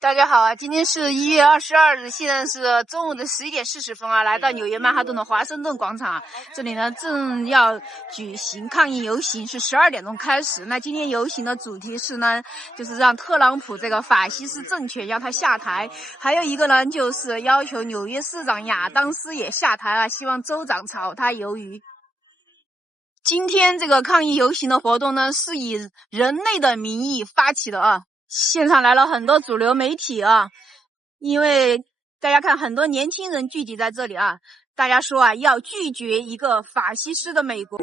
大家好啊，今天是1月22日，现在是中午的11点40分啊，来到纽约曼哈顿的华盛顿广场，这里呢正要举行抗议游行，是12点钟开始。那今天游行的主题是呢，就是让特朗普这个法西斯政权让他下台，还有一个呢就是要求纽约市长亚当斯也下台啊，希望州长炒他鱿鱼。今天这个抗议游行的活动呢，是以人类的名义发起的啊。现场来了很多主流媒体啊，因为大家看很多年轻人聚集在这里啊，大家说啊要拒绝一个法西斯的美国。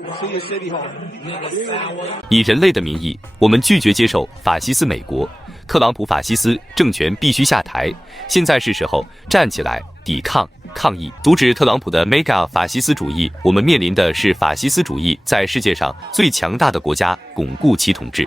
以人类的名义，我们拒绝接受法西斯美国，特朗普法西斯政权必须下台。现在是时候站起来抵抗抗议，阻止特朗普的 mega 法西斯主义。我们面临的是法西斯主义在世界上最强大的国家巩固其统治。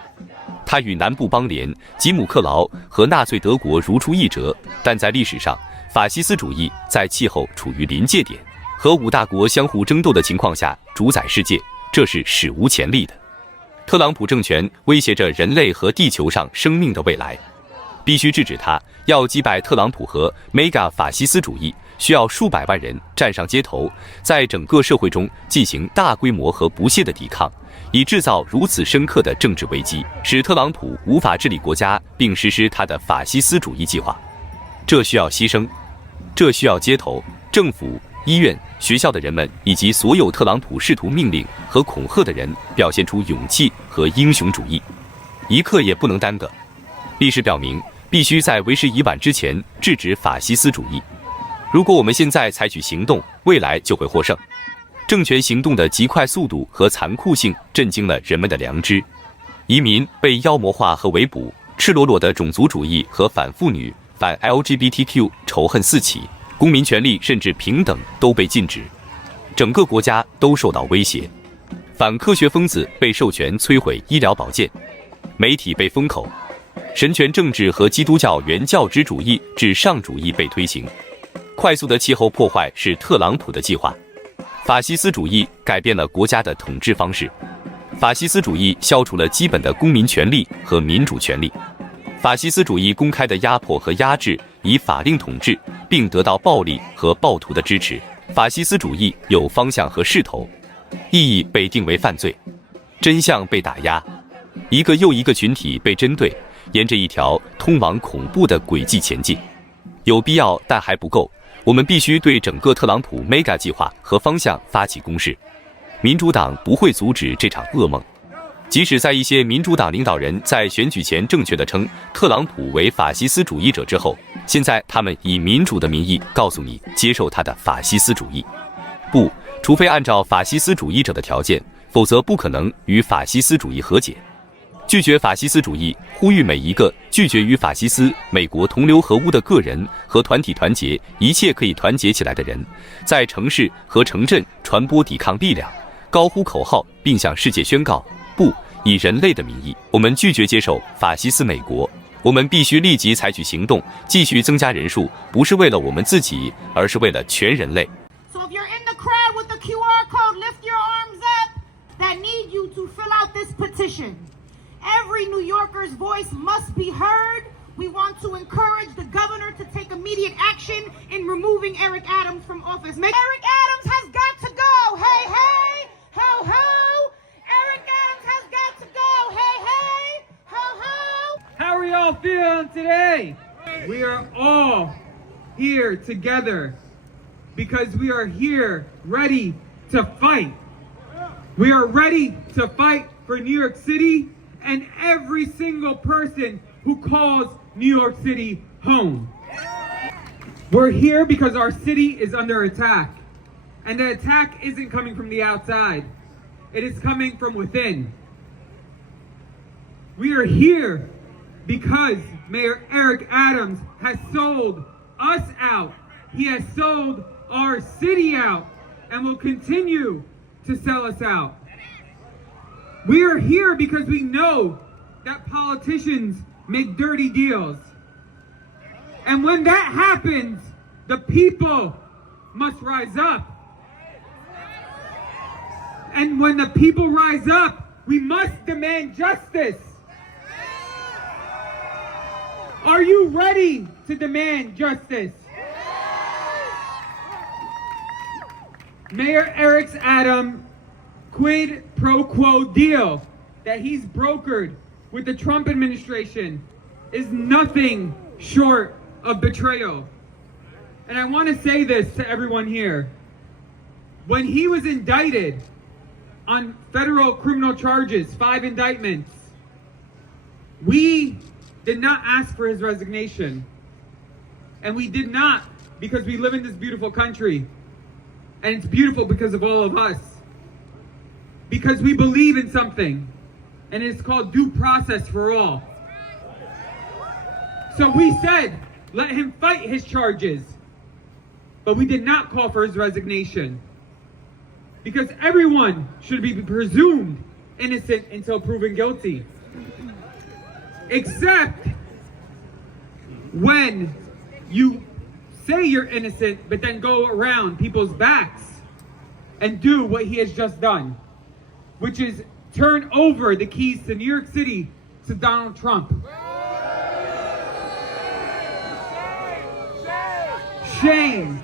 它与南部邦联、吉姆克劳和纳粹德国如出一辙，但在历史上，法西斯主义在气候处于临界点，和5大国相互争斗的情况下主宰世界，这是史无前例的。特朗普政权威胁着人类和地球上生命的未来，必须制止它。要击败特朗普和 mega 法西斯主义，需要数百万人站上街头，在整个社会中进行大规模和不懈的抵抗。以制造如此深刻的政治危机，使特朗普无法治理国家并实施他的法西斯主义计划。这需要牺牲，这需要街头、政府、医院、学校的人们以及所有特朗普试图命令和恐吓的人表现出勇气和英雄主义，一刻也不能耽搁。历史表明，必须在为时已晚之前制止法西斯主义。如果我们现在采取行动，未来就会获胜。政权行动的极快速度和残酷性震惊了人们的良知，移民被妖魔化和围捕，赤裸裸的种族主义和反妇女、反 LGBTQ 仇恨四起，公民权利甚至平等都被禁止，整个国家都受到威胁。反科学疯子被授权摧毁医疗保健，媒体被封口，神权政治和基督教原教旨主义至上主义被推行，快速的气候破坏是特朗普的计划。法西斯主义改变了国家的统治方式，法西斯主义消除了基本的公民权利和民主权利，法西斯主义公开的压迫和压制，以法令统治，并得到暴力和暴徒的支持。法西斯主义有方向和势头，意义被定为犯罪，真相被打压，一个又一个群体被针对，沿着一条通往恐怖的轨迹前进。有必要，但还不够。我们必须对整个特朗普 mega 计划和方向发起攻势。民主党不会阻止这场噩梦，即使在一些民主党领导人在选举前正确地称特朗普为法西斯主义者之后，现在他们以民主的名义告诉你接受他的法西斯主义。不，除非按照法西斯主义者的条件，否则不可能与法西斯主义和解。拒绝法西斯主义，呼吁每一个拒绝与法西斯美国同流合污的个人和团体团结一切可以团结起来的人，在城市和城镇传播抵抗力量，高呼口号，并向世界宣告：不，以人类的名义，我们拒绝接受法西斯美国。我们必须立即采取行动，继续增加人数，不是为了我们自己，而是为了全人类。So if you're in the crowd with the QR code, lift your arms up. That need you to fill out this petition.Every New Yorker's voice must be heard. We want to encourage the governor to take immediate action in removing Eric Adams from office. Eric Adams has got to go. Hey, hey, ho, ho. Eric Adams has got to go. Hey, hey, ho, ho. How are y'all feeling today? We are all here together because we are here ready to fight. We are ready to fight for New York City.And every single person who calls New York City home. We're here because our city is under attack. And the attack isn't coming from the outside. It is coming from within. We are here because Mayor Eric Adams has sold us out. He has sold our city out and will continue to sell us out.We are here because we know that politicians make dirty deals. And when that happens, the people must rise up. And when the people rise up, we must demand justice. Are you ready to demand justice? Mayor Eric Adams' quid pro quo deal that he's brokered with the Trump administration is nothing short of betrayal. And I want to say this to everyone here. When he was indicted on federal criminal charges, 5 indictments, we did not ask for his resignation. And we did not because we live in this beautiful country. And it's beautiful because of all of us. Because we believe in something. And it's called due process for all. So we said, let him fight his charges. But we did not call for his resignation. Because everyone should be presumed innocent until proven guilty. Except when you say you're innocent, but then go around people's backs and do what he has just done, which is turn over the keys to New York City to Donald Trump. Shame.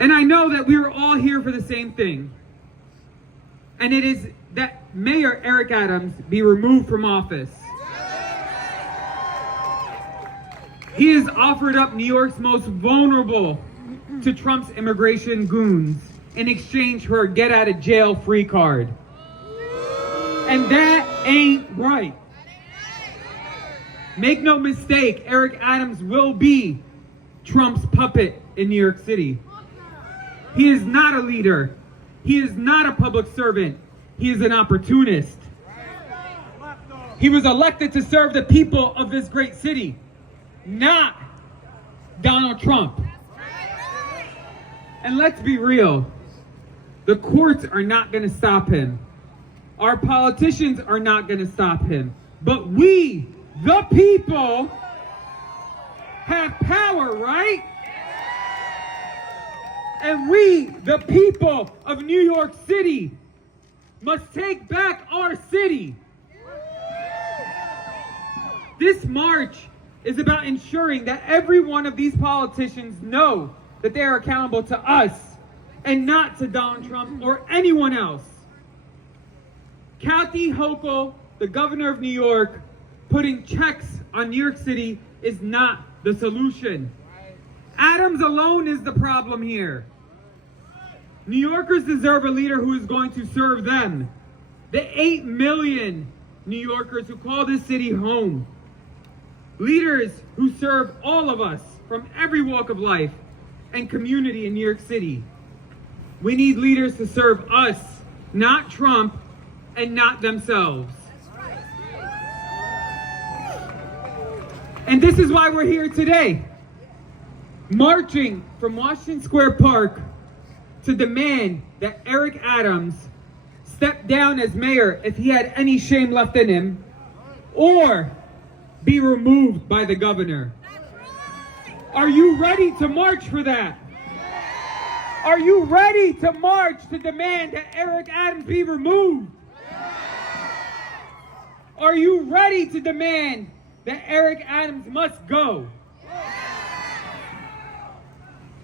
And I know that we were all here for the same thing. And it is that Mayor Eric Adams be removed from office. He has offered up New York's most vulnerable to Trump's immigration goons in exchange for a get-out-of-jail-free card. And that ain't right. Make no mistake, Eric Adams will be Trump's puppet in New York City. He is not a leader. He is not a public servant. He is an opportunist. He was elected to serve the people of this great city, not Donald Trump. And let's be real. The courts are not going to stop him. Our politicians are not going to stop him. But we, the people, have power, right? And we, the people of New York City, must take back our city. This march is about ensuring that every one of these politicians know that they are accountable to us and not to Donald Trump or anyone else. Kathy Hochul, the governor of New York, putting checks on New York City is not the solution. Adams alone is the problem here. New Yorkers deserve a leader who is going to serve them. The 8 million New Yorkers who call this city home. Leaders who serve all of us from every walk of life and community in New York City. We need leaders to serve us, not Trump, and not themselves. And this is why we're here today, marching from Washington Square Park to demand that Eric Adams step down as mayor if he had any shame left in him, or be removed by the governor. Are you ready to march for that? Are you ready to march to demand that Eric Adams be removed? Are you ready to demand that Eric Adams must go?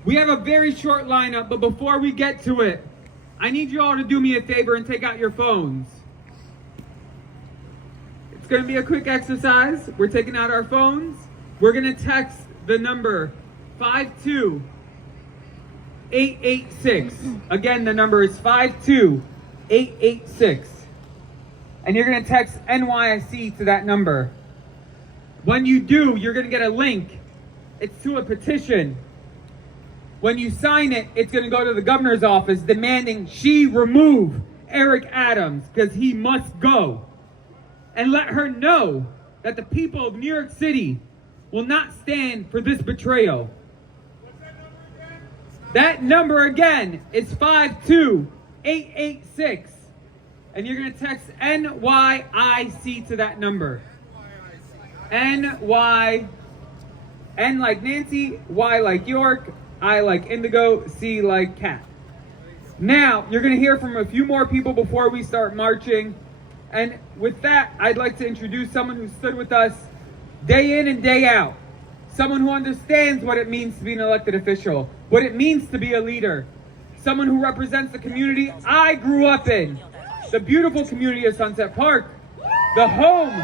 We have a very short lineup, but before we get to it, I need you all to do me a favor and take out your phones. It's going to be a quick exercise. We're taking out our phones. We're going to text the number 52886. Again, the number is 52886. And you're going to text NYC to that number. When you do, you're going to get a link. It's to a petition. When you sign it, it's going to go to the governor's office demanding she remove Eric Adams because he must go. And let her know that the people of New York City will not stand for this betrayal. That number again is 52886. And you're going to text NYIC to that number. NY, N like Nancy, Y like York, I like Indigo, C like Cat. Now, you're going to hear from a few more people before we start marching. And with that, I'd like to introduce someone who stood with us day in and day out. Someone who understands what it means to be an elected official, what it means to be a leader. Someone who represents the community I grew up in, the beautiful community of Sunset Park, the home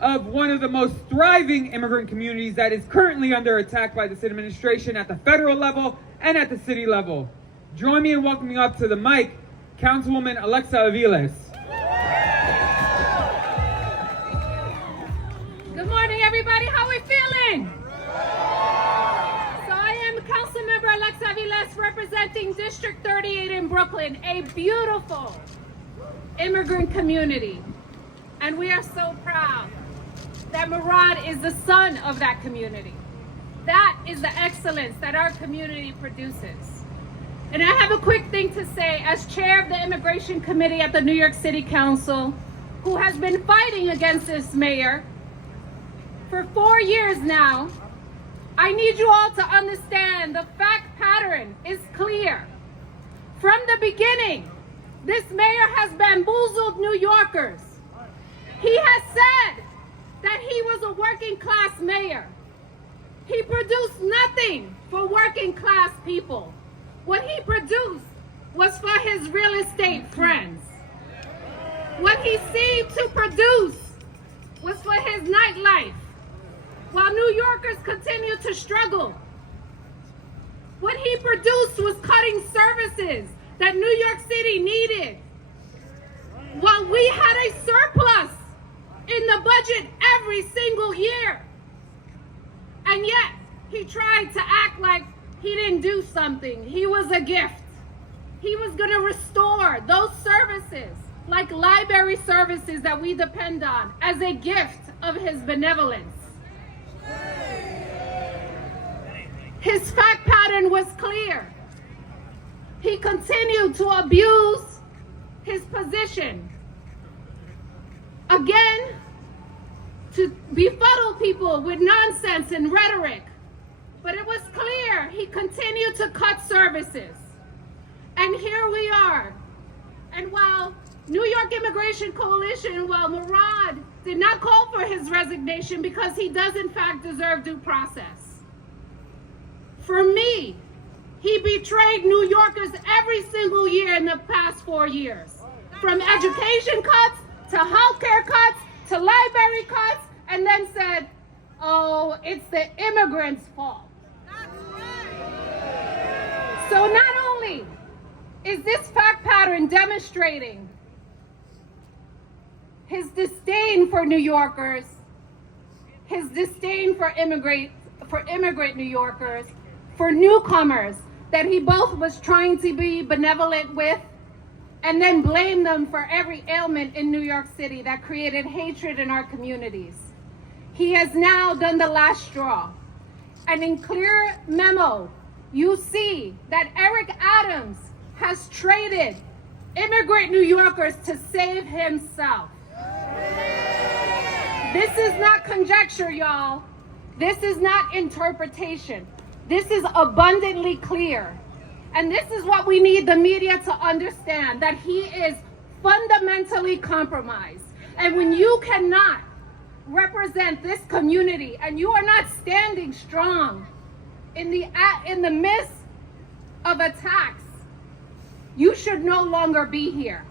of one of the most thriving immigrant communities that is currently under attack by this administration at the federal level and at the city level. Join me in welcoming up to the mic, Councilwoman Alexa Aviles. Good morning, everybody. How are we feeling? So I am Councilmember Alexa Aviles representing District 38 in Brooklyn, a beautiful immigrant community. And we are so proud that Murad is the son of that community. That is the excellence that our community produces. And I have a quick thing to say as chair of the Immigration Committee at the New York City Council, who has been fighting against this mayor for 4 years now. I need you all to understand the fact pattern is clear. From the beginning, this mayor has bamboozled New Yorkers. He has said that he was a working class mayor. He produced nothing for working class people. What he produced was for his real estate friends. What he seemed to produce was for his nightlife, while New Yorkers continue to struggle. What he produced was cutting services that New York City needed, while we had a surplus in the budget every single year. And yet, he tried to act like he didn't do something. He was a gift. He was going to restore those services, like library services that we depend on, as a gift of his benevolence. His fact pattern was clear. He continued to abuse his position, again, to befuddle people with nonsense and rhetoric. But it was clear he continued to cut services. And here we are. And while New York Immigration Coalition, while Murad did not call for his resignation because he does in fact deserve due process, for me, he betrayed New Yorkers every single year in the past 4 years. From education cuts, to healthcare cuts, to library cuts, and then said, oh, it's the immigrants' fault. So not only is this fact pattern demonstrating his disdain for New Yorkers, his disdain for immigrant New Yorkers, for newcomers that he both was trying to be benevolent with and then blame them for every ailment in New York City that created hatred in our communities. He has now done the last straw. And in clear memo, you see that Eric Adams has traded immigrant New Yorkers to save himself. This is not conjecture, y'all. This is not interpretation. This is abundantly clear. And this is what we need the media to understand, that he is fundamentally compromised. And when you cannot represent this community and you are not standing strong in the midst of attacks, you should no longer be here.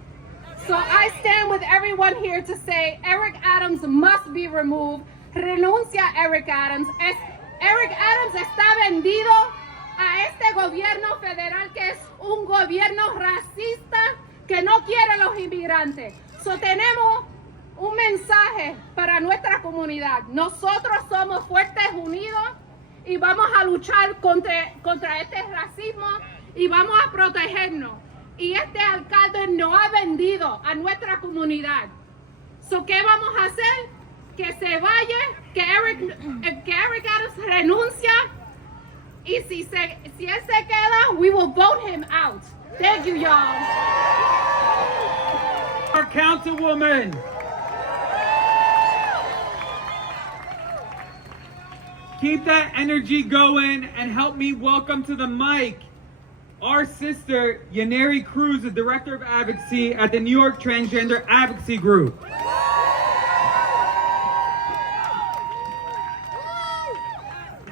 So I stand with everyone here to say Eric Adams must be removed. Renuncia Eric Adams. Eric Adams está vendido a este gobierno federal que es un gobierno racista que no quiere a los inmigrantes. So tenemos un mensaje para nuestra comunidad. Nosotros somos fuertes unidos y vamos a luchar contra este racismo y vamos a protegernos. Y este alcalde no ha vendido a nuestra comunidad. So, ¿qué vamos a hacer? Que se vaya, que Eric Adams renuncia, y si él se queda, we will vote him out. Thank you, y'all. Our Councilwoman. Keep that energy going and help me welcome to the mic our sister, Yaneri Cruz, the Director of Advocacy at the New York Transgender Advocacy Group.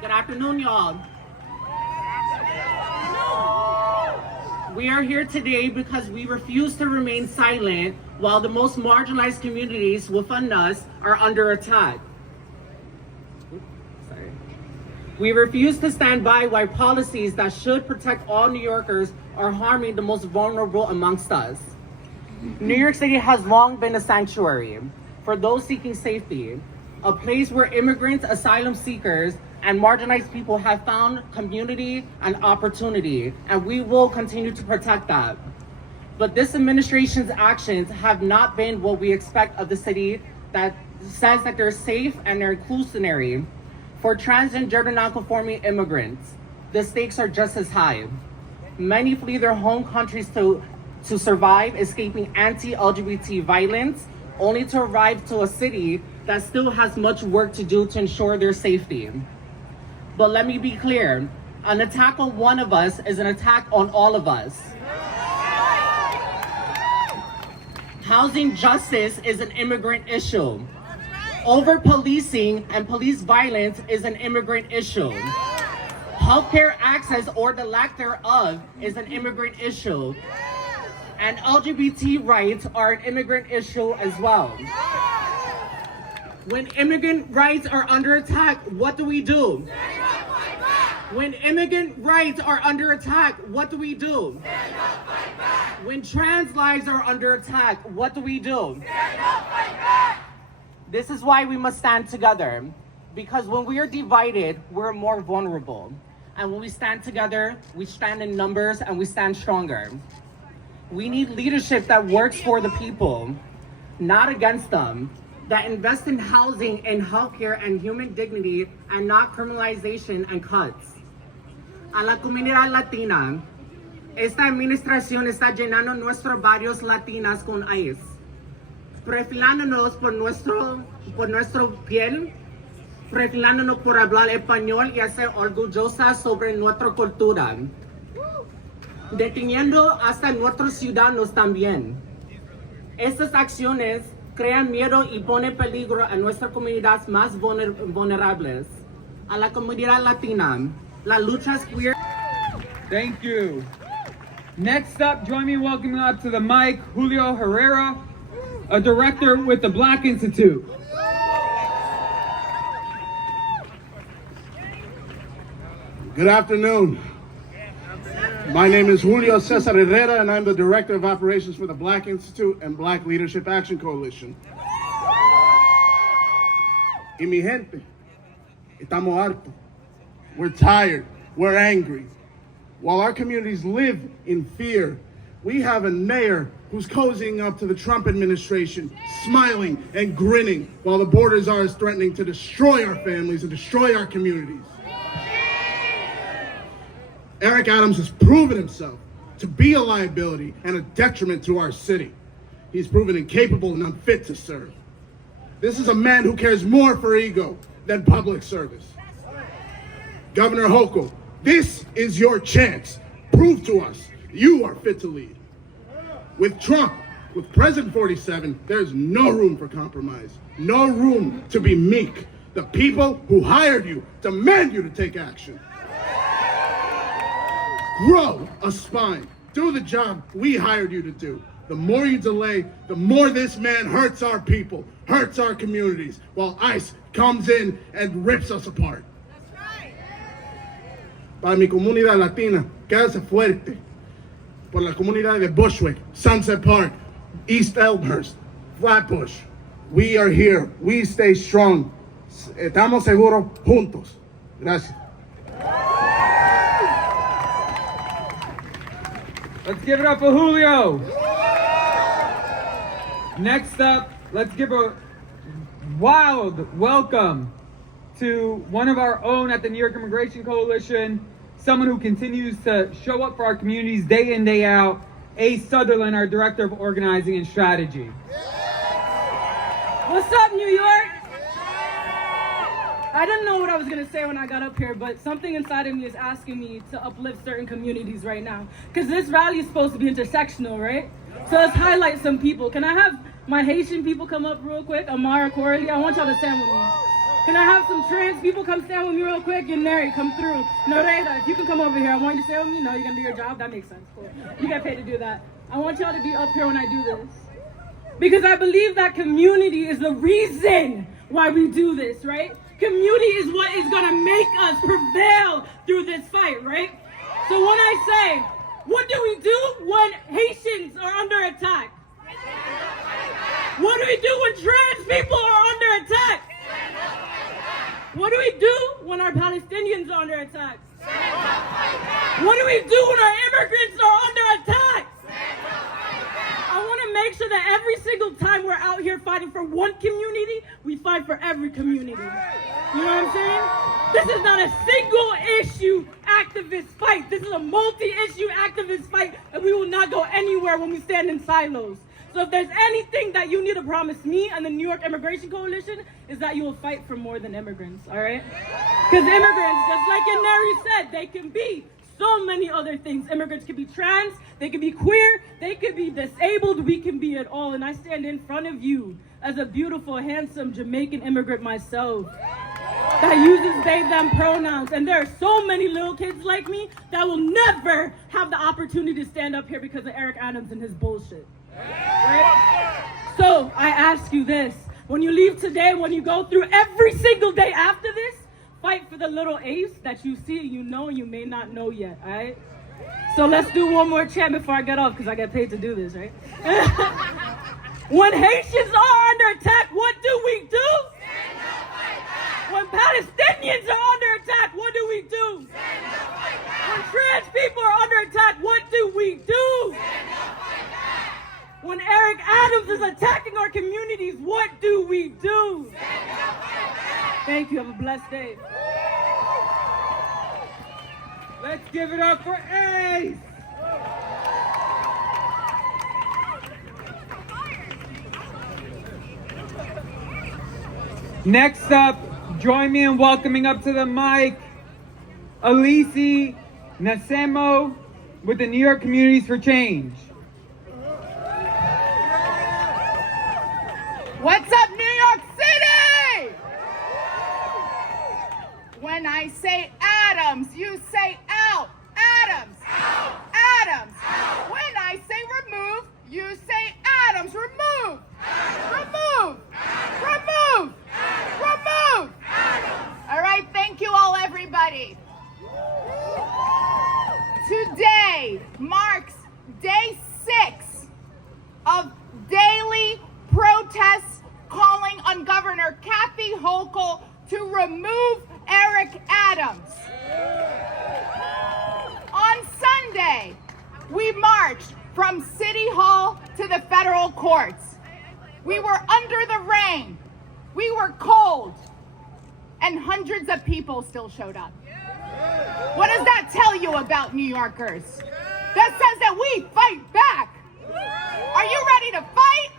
Good afternoon, y'all. We are here today because we refuse to remain silent while the most marginalized communities within us are under attack. We refuse to stand by while policies that should protect all New Yorkers are harming the most vulnerable amongst us. New York City has long been a sanctuary for those seeking safety, a place where immigrants, asylum seekers, and marginalized people have found community and opportunity, and we will continue to protect that. But this administration's actions have not been what we expect of the city that says that they're safe and they're inclusionary. For trans and gender nonconforming immigrants, the stakes are just as high. Many flee their home countries to survive, escaping anti-LGBT violence, only to arrive to a city that still has much work to do to ensure their safety. But let me be clear, an attack on one of us is an attack on all of us. Housing justice is an immigrant issue. Over-policing and police violence is an immigrant issue. Healthcare access or the lack thereof is an immigrant issue. And LGBT rights are an immigrant issue as well. When immigrant rights are under attack, what do we do? When immigrant rights are under attack, what do we do? When trans lives are under attack, what do we do? This is why we must stand together, because when we are divided, we're more vulnerable. And when we stand together, we stand in numbers and we stand stronger. We need leadership that works for the people, not against them, that invests in housing and healthcare and human dignity and not criminalization and cuts. A la comunidad latina, esta administración está llenando nuestros barrios latinas con ICE, perfilándonos por nuestro piel, perfilándonos por hablar español y ser orgullosas sobre nuestra cultura, deteniendo hasta nuestros ciudadanos también. Estas acciones crean miedo y ponen en peligro a nuestras comunidades más vulnerables. A la comunidad latina, la lucha es queer. Thank you. Next up, join me in welcoming up to the mic Julio Herrera, a director with the Black Institute. Good afternoon. My name is Julio Cesar Herrera, and I'm the Director of Operations for the Black Institute and Black Leadership Action Coalition. Y mi gente, estamos hartos. We're tired. We're angry. While our communities live in fear, we have a mayor who's cozying up to the Trump administration, smiling and grinning, while the border czar is threatening to destroy our families and destroy our communities. Eric Adams has proven himself to be a liability and a detriment to our city. He's proven incapable and unfit to serve. This is a man who cares more for ego than public service. Governor Hochul, this is your chance. Prove to us you are fit to lead. With Trump, with President 47, there's no room for compromise, no room to be meek. The people who hired you demand you to take action. Grow a spine. Do the job we hired you to do. The more you delay, the more this man hurts our people, hurts our communities, while ICE comes in and rips us apart. Para mi comunidad latina, quédese fuerte. Por la comunidad de Bushwick, Sunset Park, East Elmhurst, Flatbush, we are here. We stay strong. Estamos seguros juntos. Gracias. Let's give it up for Julio. Next up, let's give a wild welcome to one of our own at the New York Immigration Coalition, someone who continues to show up for our communities day in, day out, Ace Sutherland, our Director of Organizing and Strategy. What's up, New York? I didn't know what I was going to say when I got up here, but something inside of me is asking me to uplift certain communities right now. Because this rally is supposed to be intersectional, right? So let's highlight some people. Can I have my Haitian people come up real quick? Amara, Coralie, I want y'all to stand with me. Can I have some trans people come stand with me real quick? And Neri, come through. Noreda, if you can come over here. I want you to stand with me. No, you're going to do your job? That makes sense. Cool. You get paid to do that. I want y'all to be up here when I do this. Because I believe that community is the reason why we do this, right? Community is what is going to make us prevail through this fight, right? So when I say, what do we do when Haitians are under attack? What do we do when trans people are under attack? What do we do when our Palestinians are under attack? What do we do when our immigrants are under attack? I want to make sure that every single time we're out here fighting for one community, we fight for every community. You know what I'm saying? This is not a single issue activist fight. This is a multi-issue activist fight, and we will not go anywhere when we stand in silos. So if there's anything that you need to promise me and the New York Immigration Coalition, is that you will fight for more than immigrants, all right? Because immigrants, just like Yaneri said, they can be so many other things. Immigrants can be trans, they can be queer, they can be disabled, we can be it all. And I stand in front of you as a beautiful, handsome Jamaican immigrant myself that uses they, them pronouns. And there are so many little kids like me that will never have the opportunity to stand up here because of Eric Adams and his bullshit. Right? So I ask you this, when you leave today, when you go through every single day after this, fight for the little ace that you see, you know, and you may not know yet, all right? So let's do one more chant before I get off, because I get paid to do this, right? When Haitians are under attack, what do we do? Stand up, fight back. When Palestinians are under attack, what do we do? Stand up, fight back. When trans people are under attack, what do we do? Stand up, fight back. When Eric Adams is attacking our communities, what do we do? Stand up, fight back. Thank you. Have a blessed day. Let's give it up for Ace! Next up, join me in welcoming up to the mic, Alisi Nasemo with the New York Communities for Change. What's up, New York City? When I say Adams, you say out. Adams. Out. Adams. Out. When I say remove, you say Adams. Remove. Adams. Remove. Adams. Remove. Adams. Remove. Adams. All right, thank you all, everybody. Today marks day 6 of daily protests calling on Governor Kathy Hochul to remove Eric Adams. On Sunday, we marched from City Hall to the federal courts. We were under the rain, we were cold, and hundreds of people still showed up. What does that tell you about New Yorkers? That says that we fight back. Are you ready to fight?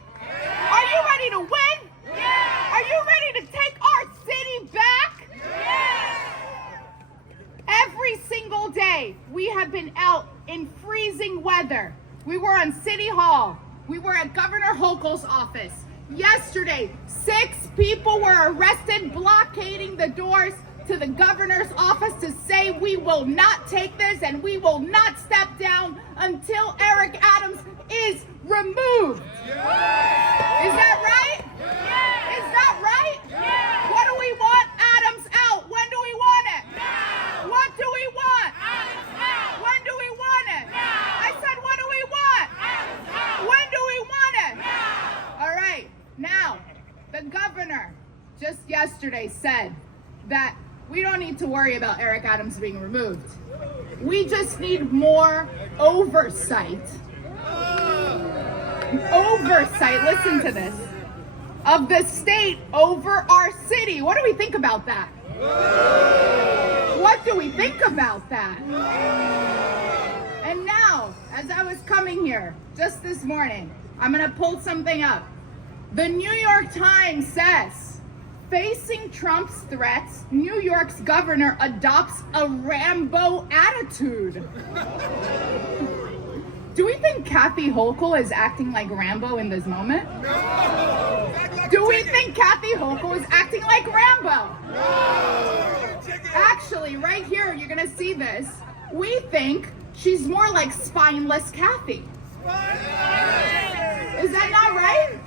Are you ready to win? Are you ready to take our city back? Every single day, we have been out in freezing weather. We were on City Hall. We were at Governor Hochul's office. Yesterday, 6 people were arrested blockading the doors to the governor's office to say we will not take this and we will not step down until Eric Adams is removed. Is that right? Is that right? What do we want? Adams out. When do we want it? What do we want? When do we want it? I said, what do we want? When do we want it? All right. Now, the governor just yesterday said that we don't need to worry about Eric Adams being removed. We just need more oversight. Oversight, listen to this, of the state over our city. What do we think about that? What do we think about that? And now, as I was coming here just this morning, I'm gonna pull something up. The New York Times says, facing Trump's threats, New York's governor adopts a Rambo attitude. Do we think Kathy Hochul is acting like Rambo in this moment? No! Do we think Kathy Hochul is acting like Rambo? Actually, right here, you're gonna see this. We think she's more like spineless Kathy. Is that not right?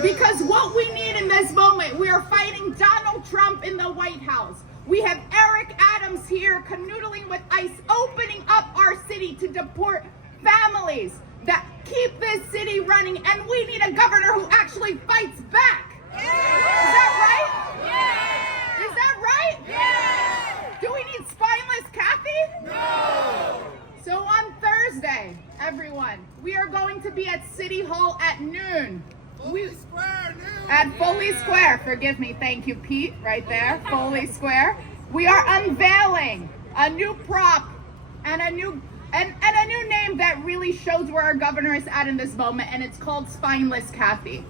Because what we need in this moment, we are fighting Donald Trump in the White House. We have Eric Adams here canoodling with ICE, opening up our city to deport families that keep this city running, and we need a governor who actually fights back. Is that right? Is that right? Do we need spineless Kathy? No! So on Thursday, everyone, we are going to be at City Hall at noon. At Foley Square, forgive me, thank you, Pete, right there, Foley Square. We are unveiling a new prop and a new name that really shows where our governor is at in this moment, and it's called Spineless Kathy.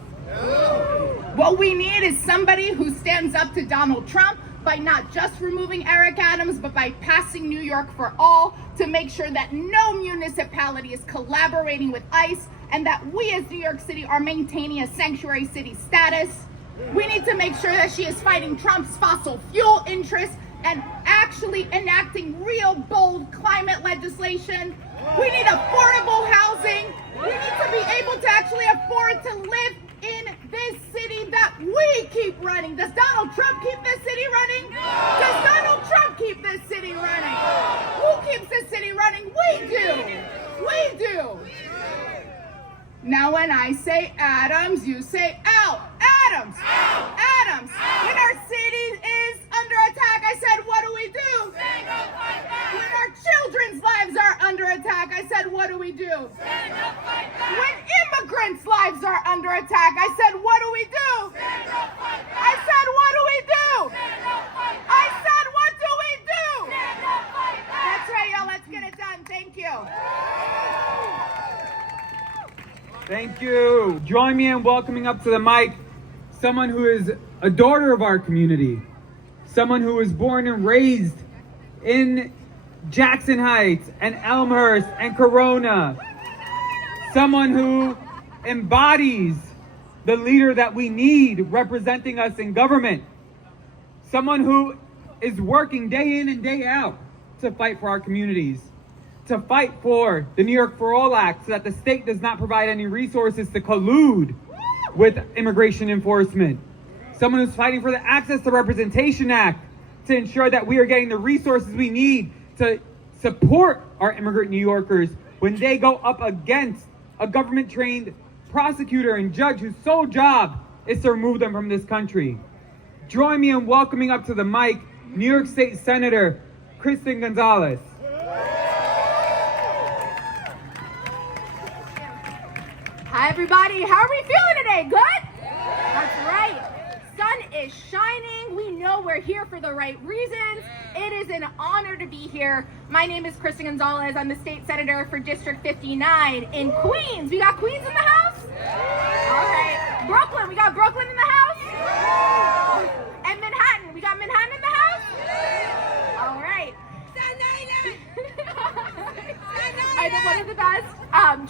What we need is somebody who stands up to Donald Trump by not just removing Eric Adams, but by passing New York for all to make sure that no municipality is collaborating with ICE and that we as New York City are maintaining a sanctuary city status. We need to make sure that she is fighting Trump's fossil fuel interests and actually enacting real bold climate legislation. We need affordable housing. We need to be able to actually afford to live in this city that we keep running. Does Donald Trump keep this city running? No. Does Donald Trump keep this city running? Who keeps this city running? We do. We do. Now when I say Adams, you say out. Adams. Out. Adams. Out. When our city is under attack, I said, what do we do? Stand up, fight back. When our children's lives are under attack, I said, what do we do? Stand up, fight back. When immigrants' lives are under attack, I said, what do we do? Stand up, fight back. I said, what do we do? Stand up, fight back. I said, what do we do? Stand up, fight back. That's right, y'all. Let's get it done. Thank you. Thank you. Join me in welcoming up to the mic someone who is a daughter of our community, someone who was born and raised in Jackson Heights and Elmhurst and Corona, someone who embodies the leader that we need representing us in government, someone who is working day in and day out to fight for our communities, to fight for the New York For All Act so that the state does not provide any resources to collude with immigration enforcement. Someone who's fighting for the Access to Representation Act to ensure that we are getting the resources we need to support our immigrant New Yorkers when they go up against a government-trained prosecutor and judge whose sole job is to remove them from this country. Join me in welcoming up to the mic New York State Senator Kristen Gonzalez. Hi everybody, how are we feeling today? Good? That's right. Sun is shining. We know we're here for the right reasons. It is an honor to be here. My name is Kristen Gonzalez. I'm the state senator for District 59 in Queens. We got Queens in the house? All right. Brooklyn, we got Brooklyn in the house? And Manhattan, we got Manhattan in the house? All right. One of the best,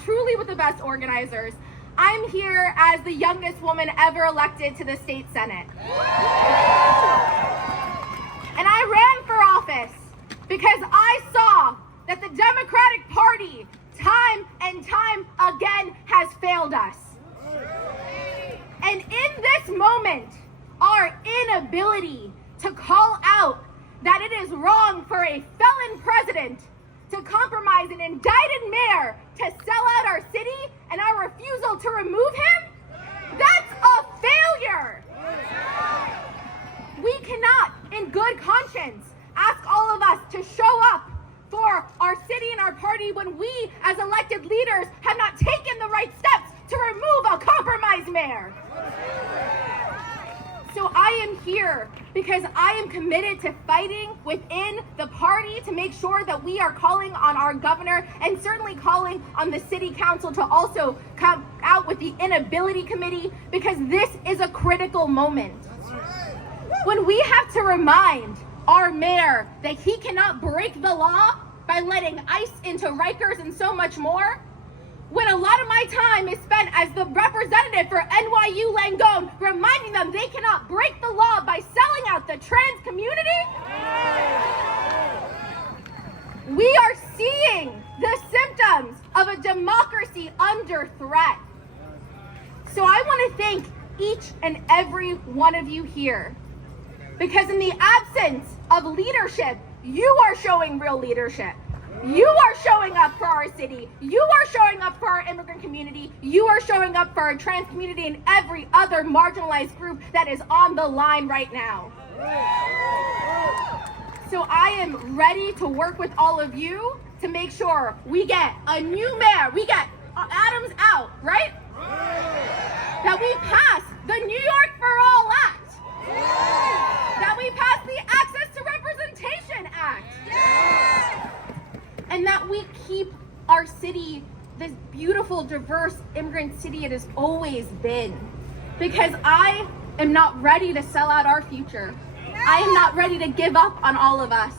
truly with the best organizers. I'm here as the youngest woman ever elected to the state Senate. And I ran for office because I saw that the Democratic Party time and time again has failed us. And in this moment, our inability to call out that it is wrong for a felon president to compromise an indicted mayor to sell out our city and our refusal to remove him, that's a failure. We cannot, in good conscience, ask all of us to show up for our city and our party when we, as elected leaders, have not taken the right steps to remove a compromised mayor. So I am here because I am committed to fighting within the party to make sure that we are calling on our governor and certainly calling on the city council to also come out with the inability committee, because this is a critical moment. When we have to remind our mayor that he cannot break the law by letting ICE into Rikers and so much more, when a lot of my time is spent as the representative for NYU Langone, reminding them they cannot break the law by selling out the trans community? We are seeing the symptoms of a democracy under threat. So I want to thank each and every one of you here, because in the absence of leadership, you are showing real leadership. You are showing up for our city. You are showing up for our immigrant community. You are showing up for our trans community and every other marginalized group that is on the line right now. So I am ready to work with all of you to make sure we get a new mayor. We get Adams out, right? That we pass the New York for All Act. That we pass the Access to Representation Act. And that we keep our city this beautiful, diverse immigrant city it has always been. Because I am not ready to sell out our future. I am not ready to give up on all of us.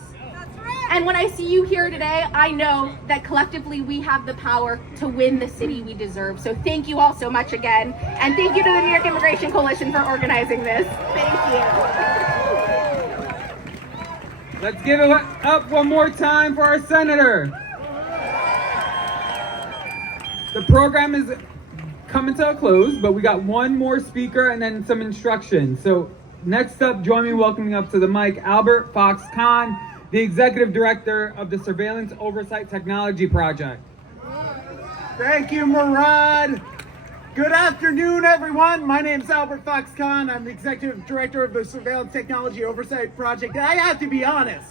And when I see you here today, I know that collectively we have the power to win the city we deserve. So thank you all so much again. And thank you to the New York Immigration Coalition for organizing this. Thank you. Let's give it up one more time for our senator. The program is coming to a close, but we got one more speaker and then some instructions. So next up, join me in welcoming up to the mic Albert Fox Khan, the Executive Director of the Surveillance Oversight Technology Project. Thank you, Murad. Good afternoon, everyone. My name is Albert Fox Khan. I'm the Executive Director of the Surveillance Technology Oversight Project. And I have to be honest,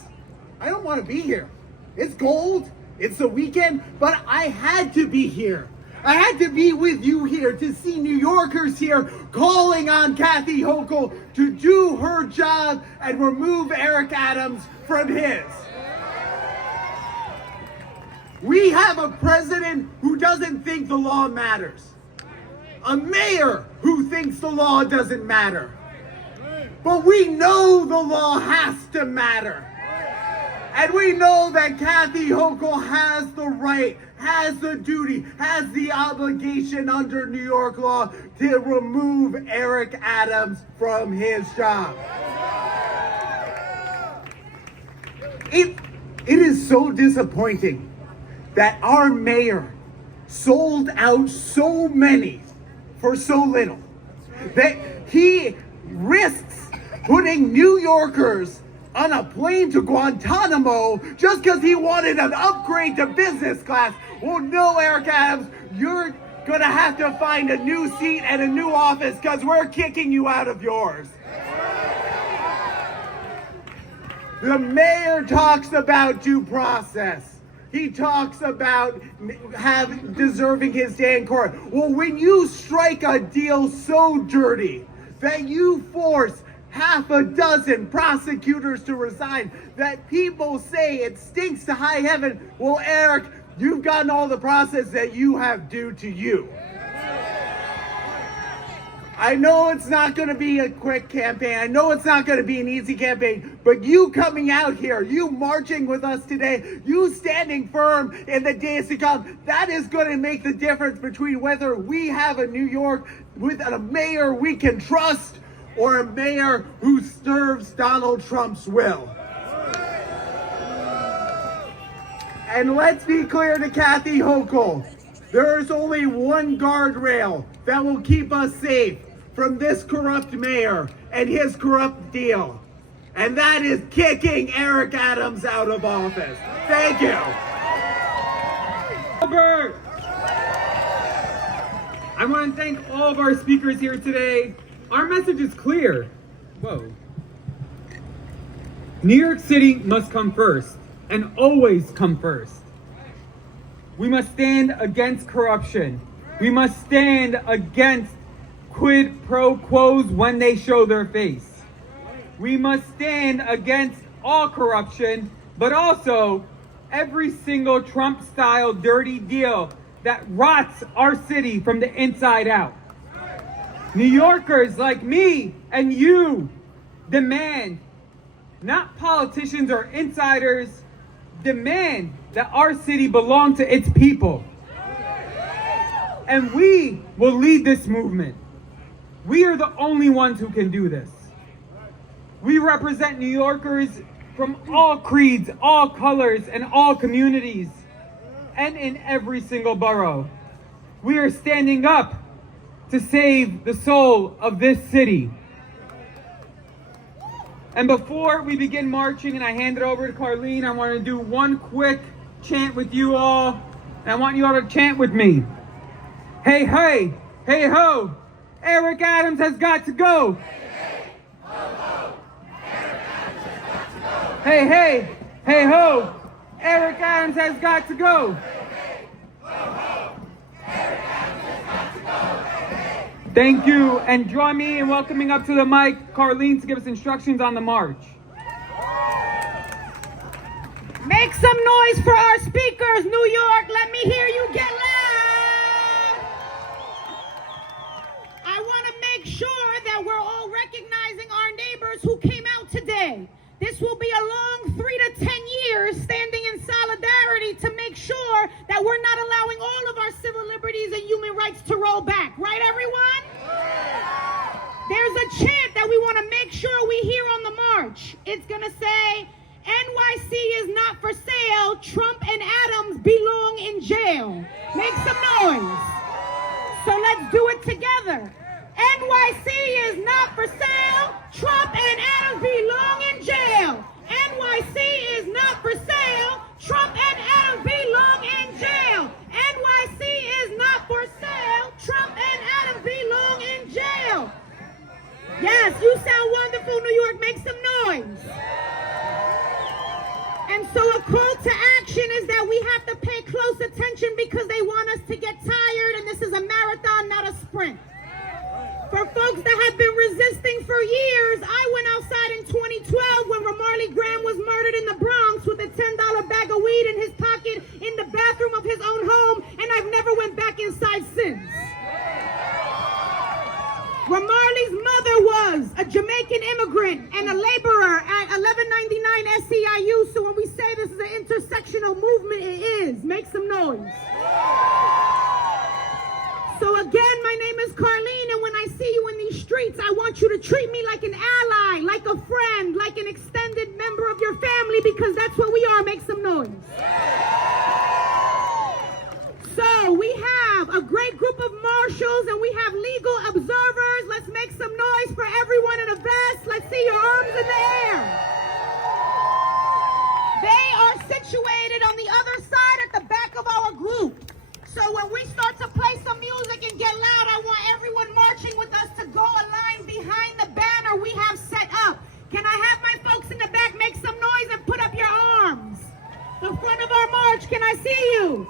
I don't want to be here. It's cold, it's the weekend, but I had to be here. I had to be with you here to see New Yorkers here calling on Kathy Hochul to do her job and remove Eric Adams from his. We have a president who doesn't think the law matters. A mayor who thinks the law doesn't matter. But we know the law has to matter. And we know that Kathy Hochul has the right, has the duty, has the obligation under New York law to remove Eric Adams from his job. It is so disappointing that our mayor sold out so many for so little, that he risks putting New Yorkers on a plane to Guantanamo just because he wanted an upgrade to business class. Well, no, Eric Adams, you're gonna have to find a new seat and a new office because we're kicking you out of yours. The mayor talks about due process. He talks about deserving his day in court. Well, when you strike a deal so dirty that you force half a dozen prosecutors to resign, that people say it stinks to high heaven, well, Eric, you've gotten all the process that you have due to you. I know it's not going to be a quick campaign. I know it's not going to be an easy campaign, but you coming out here, you marching with us today, you standing firm in the days to come, that is going to make the difference between whether we have a New York with a mayor we can trust or a mayor who serves Donald Trump's will. And let's be clear to Kathy Hochul, there is only one guardrail that will keep us safe from this corrupt mayor and his corrupt deal. And that is kicking Eric Adams out of office. Thank you. Albert! I want to thank all of our speakers here today. Our message is clear. Whoa. New York City must come first, and always come first. We must stand against corruption. We must stand against quid pro quos when they show their face. We must stand against all corruption, but also every single Trump-style dirty deal that rots our city from the inside out. New Yorkers like me and you demand, not politicians or insiders, demand that our city belong to its people. And we will lead this movement. We are the only ones who can do this. We represent New Yorkers from all creeds, all colors, and all communities, and in every single borough. We are standing up to save the soul of this city. And before we begin marching and I hand it over to Carlene, I want to do one quick chant with you all. And I want you all to chant with me. Hey, hey, hey, ho, Eric Adams has got to go. Hey, hey, hey, ho, Eric Adams has got to go. Thank you, and join me in welcoming up to the mic Carlene to give us instructions on the march. Make some noise for our speakers, New York. Let me hear you get loud. I want to make sure that we're all recognizing our neighbors who came out today. This will be a long 3 to 10 years standing in solidarity to make sure that we're not allowing all of our civil liberties and human rights to roll back. Right, everyone? There's a chant that we want to make sure we hear on the march. It's going to say, NYC is not for sale. Trump and Adams belong in jail. Make some noise. So let's do it together. NYC is not for sale. Trump and Adams belong in jail. NYC is not for sale. Trump and Adams belong in jail. NYC is not for sale. Trump and Adams belong in jail. Yes, you sound wonderful, New York. Make some noise. And so a call to action is that we have to pay close attention because they want us to get tired, and this is a marathon, not a sprint. For folks that have been resisting for years, I went outside in 2012 when Ramarley Graham was murdered in the Bronx with a $10 bag of weed in his pocket in the bathroom of his own home, and I've never went back inside since. Ramarley's mother was a Jamaican immigrant and a laborer at 1199 SEIU, so when we say this is an intersectional movement, it is. Make some noise. So again, my name is Carlene, and when I see you in these streets, I want you to treat me like an ally, like a friend, like an extended member of your family, because that's what we are. Make some noise. So we have a great group of marshals and we have legal observers. Let's make some noise for everyone in a vest. Let's see your arms in the air. They are situated on the other side at the back of our group. So when we start to play some music and get loud, I want everyone marching with us to go a line behind the banner we have set up. Can I have my folks in the back make some noise and put up your arms? The front of our march, can I see you?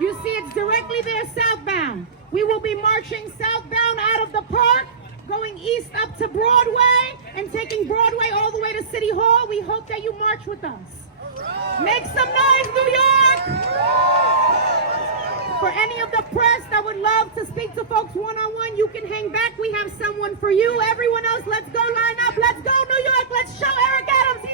You see it's directly there southbound. We will be marching southbound out of the park, going east up to Broadway, and taking Broadway all the way to City Hall. We hope that you march with us. Make some noise, New York! For any of the press that would love to speak to folks one-on-one, you can hang back. We have someone for you. Everyone else, let's go line up. Let's go, New York. Let's show Eric Adams